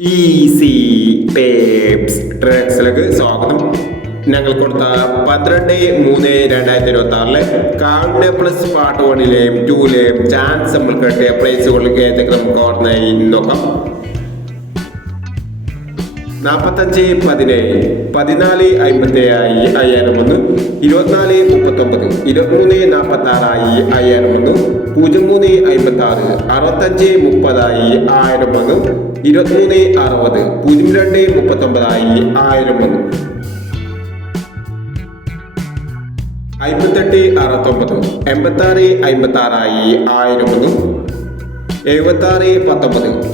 Easy tapes ട്രാക്സിലേക്ക് സ്വാഗതം. ഞങ്ങൾ കൊടുത്ത 12/3/2026 കാവ്യ പ്ലസ് പാർട്ട് 1-ലെയും 2-ലെയും ചാൻസ് നമ്മൾ കിട്ടിയ പ്രൈസുകളിലേക്ക് ഏതൊക്കെ നമുക്ക് ഓർമ്മയായി നോക്കാം. 45-17 14,57,501 24-39 23-46,501 03-56 65-30,101 23-60 02-39,101 58-69 86-56,101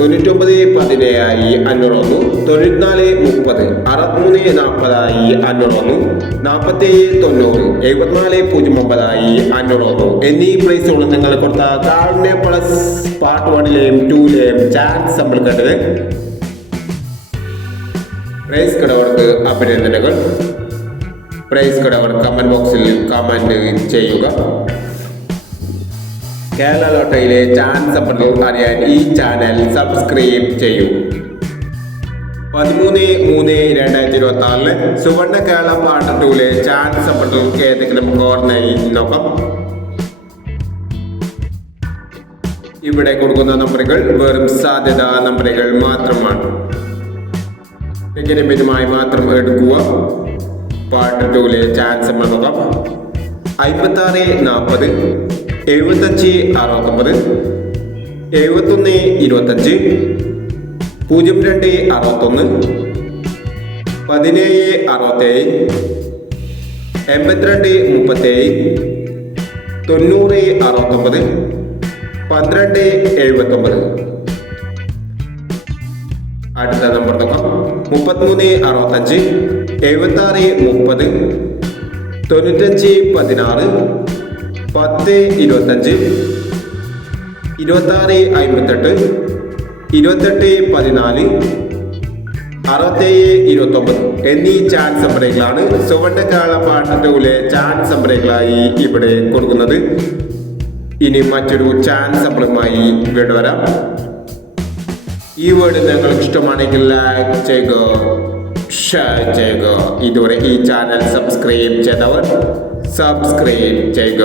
76-19 99-17,501 94-30 63-40,501 47-90 74-09,501 എന്നീ പ്രൈസുകൾ നിങ്ങൾ കൊടുത്ത കാവ്യ പ്ലസ് പാർട്ട് 1-ലെയും 2-ലെയും ചാൻസ് നമ്മൾ കണ്ടത്. പ്രൈസ് കടവർക്ക് അഭിനന്ദനങ്ങൾ. പ്രൈസ് കടവർ കമന്റ് ബോക്സിൽ കമന്റ് ചെയ്യുക. കേരള ലോട്ടറിയിലെ ചാൻസ് നമ്പറുകൾ അറിയാൻ ഈ ചാനൽ സബ്സ്ക്രൈബ് ചെയ്യൂ. 13/3/2026 സുവർണ കേരള പാർട്ട് 2-ലെ ചാൻസ് നമ്പറുകൾക്ക് ഏതെങ്കിലും ഓർമ്മയായി നോക്കാം. ഇവിടെ കൊടുക്കുന്ന നമ്പറുകൾ വെറും സാധ്യതാ നമ്പറുകൾ മാത്രമാണ്. മിതമായി മാത്രം എടുക്കുക. പാർട്ട് 2-ലെ ചാൻസ് നമ്പർ നോക്കാം. 56-40 75-69 71-25 02-61 17-67 82-37 90-69 12-79. അടുത്ത നമ്പർ നോക്കാം. 33-65 76-30 95-16 10-25 26-58 28-14 67-29 എന്നീ ചാൻസ് നമ്പറുകളാണ് സുവർണ കേരള പാർട്ട് 2-ലെ ചാൻസ് നമ്പറുകളായി ഇവിടെ കൊടുക്കുന്നത്. ഇനി മറ്റൊരു ചാൻസ് നമ്പറുമായി വീണ്ടും വരാം. ഈ വീഡിയോ നിങ്ങൾക്ക് ഇഷ്ടമാണെങ്കിൽ ലൈക്ക് ചെയ്യുക, ഷെയർ ചെയ്യുക. ഇതുവരെ ഈ ചാനൽ സബ്സ്ക്രൈബ് ചെയ്തവർ സബ്സ്ക്രൈബ് ചെയ്യുക.